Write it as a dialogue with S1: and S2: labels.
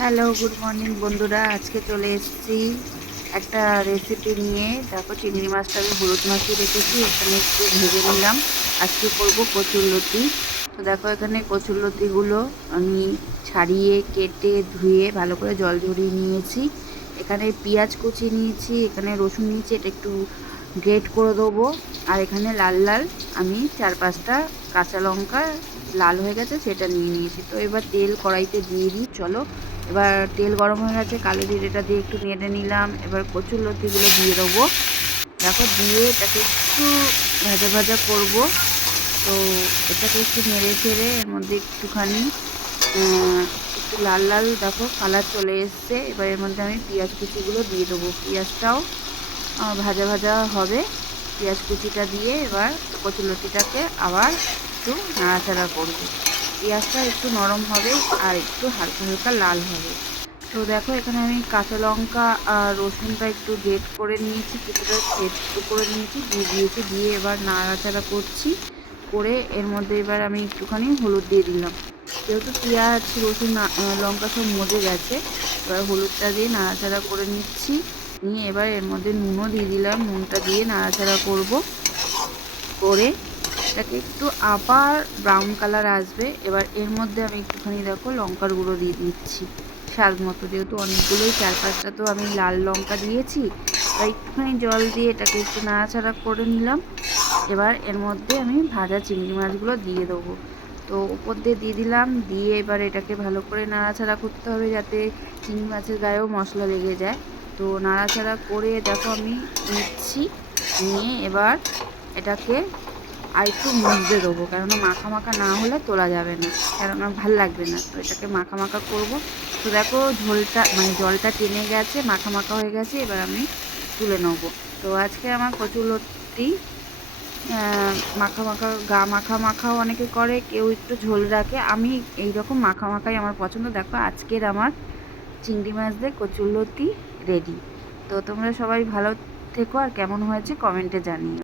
S1: Hello good morning বন্ধুরা। আজকে চলে এসেছি একটা রেসিপি নিয়ে। দেখো, চিংড়ি মাছটা আমি হলুদ মাখিয়ে রেখেছি, এখানে একটু ভেজে নিলাম। আজকে করব কচুর লতি। তো দেখো, এখানে কচুর লতিগুলো আমি ছাড়িয়ে, কেটে, ধুয়ে ভালো করে জল ঝরিয়ে নিয়েছি। এখানে পেঁয়াজ কুচি নিয়েছি, এখানে রসুন নিয়েছি, এটা একটু গ্রেট করে দেবো। আর এখানে লাল লাল আমি চার পাঁচটা কাঁচা লঙ্কা লাল হয়ে গেছে, সেটা নিয়ে নিয়েছি। তো এবার তেল কড়াইতে দিয়ে দিই, চলো। এবার তেল গরম হয়ে গেছে, কালো জিরেটা দিয়ে একটু নেড়ে নিলাম। এবার কচুর লতিগুলো দিয়ে দেবো। দেখো, দিয়ে এটাকে একটু ভাজা ভাজা করব। তো এটাকে একটু নেড়ে ছেড়ে এর মধ্যে একটুখানি একটু লাল লাল দেখো কালার চলে এসছে। এবার এর মধ্যে আমি পেঁয়াজ কুচিগুলো দিয়ে দেবো। পেঁয়াজটাও ভাজা ভাজা হবে। পেঁয়াজ কুচিটা দিয়ে এবার কচুলতিটাকে আবার একটু নাড়াচাড়া করব। পেঁয়াজটা একটু নরম হবে আর একটু হালকা হালকা লাল হবে। তো দেখো, এখানে আমি কাঁচা লঙ্কা আর রসুনটা একটু গ্রেট করে নিয়েছি, কিছুটা সেদ্ধ করে নিয়েছি, দিয়ে দিয়েছি, দিয়ে এবার নাড়াচাড়া করছি করে এর মধ্যে এবার আমি একটুখানি হলুদ দিয়ে দিলাম। যেহেতু পেঁয়াজ, রসুন লঙ্কা সব মজে গেছে, এবার হলুদটা দিয়ে নাড়াচাড়া করে নিচ্ছি, নিয়ে এবার এর মধ্যে নুনও দিয়ে দিলাম, নুনটা দিয়ে নাড়াচাড়া করব করে এটাকে একটু আবার ব্রাউন কালার আসবে। এবার এর মধ্যে আমি একটুখানি দেখো লঙ্কার গুঁড়ো দিয়ে দিচ্ছি। স্বাদ মতো, যেহেতু অনেকগুলোই, চার পাঁচটা তো আমি লাল লঙ্কা দিয়েছি, তাই একটুখানি জল দিয়ে এটাকে একটু নাড়াচাড়া করে নিলাম। এবার এর মধ্যে আমি ভাজা চিংড়ি মাছগুলো দিয়ে দেবো। তো উপর দিয়ে দিয়ে দিলাম, দিয়ে এবার এটাকে ভালো করে নাড়াচাড়া করতে হবে যাতে চিংড়ি মাছের গায়েও মশলা লেগে যায়। তো নাড়াচাড়া করে দেখো আমি নিচ্ছি, নিয়ে এবার এটাকে আর একটু মজতে দেবো, কেননা মাখা মাখা না হলে তোলা যাবে না, কেননা ভালো লাগবে না। তো এটাকে মাখা মাখা করব। তো দেখো ঝোলটা মানে জলটা টেনে গেছে, মাখা মাখা হয়ে গেছে, এবার আমি তুলে নেব। তো আজকে আমার কচুলতি মাখা মাখা, গা মাখা মাখাও অনেকে করে, কেউ একটু ঝোল রাখে। আমি এই রকম মাখা মাখাই আমার পছন্দ। দেখো আজকের আমার চিংড়ি মাছ দিয়ে কচুরলতি রেডি। তো তোমরা সবাই ভালো থেকো, আর কেমন হয়েছে কমেন্টে জানিও।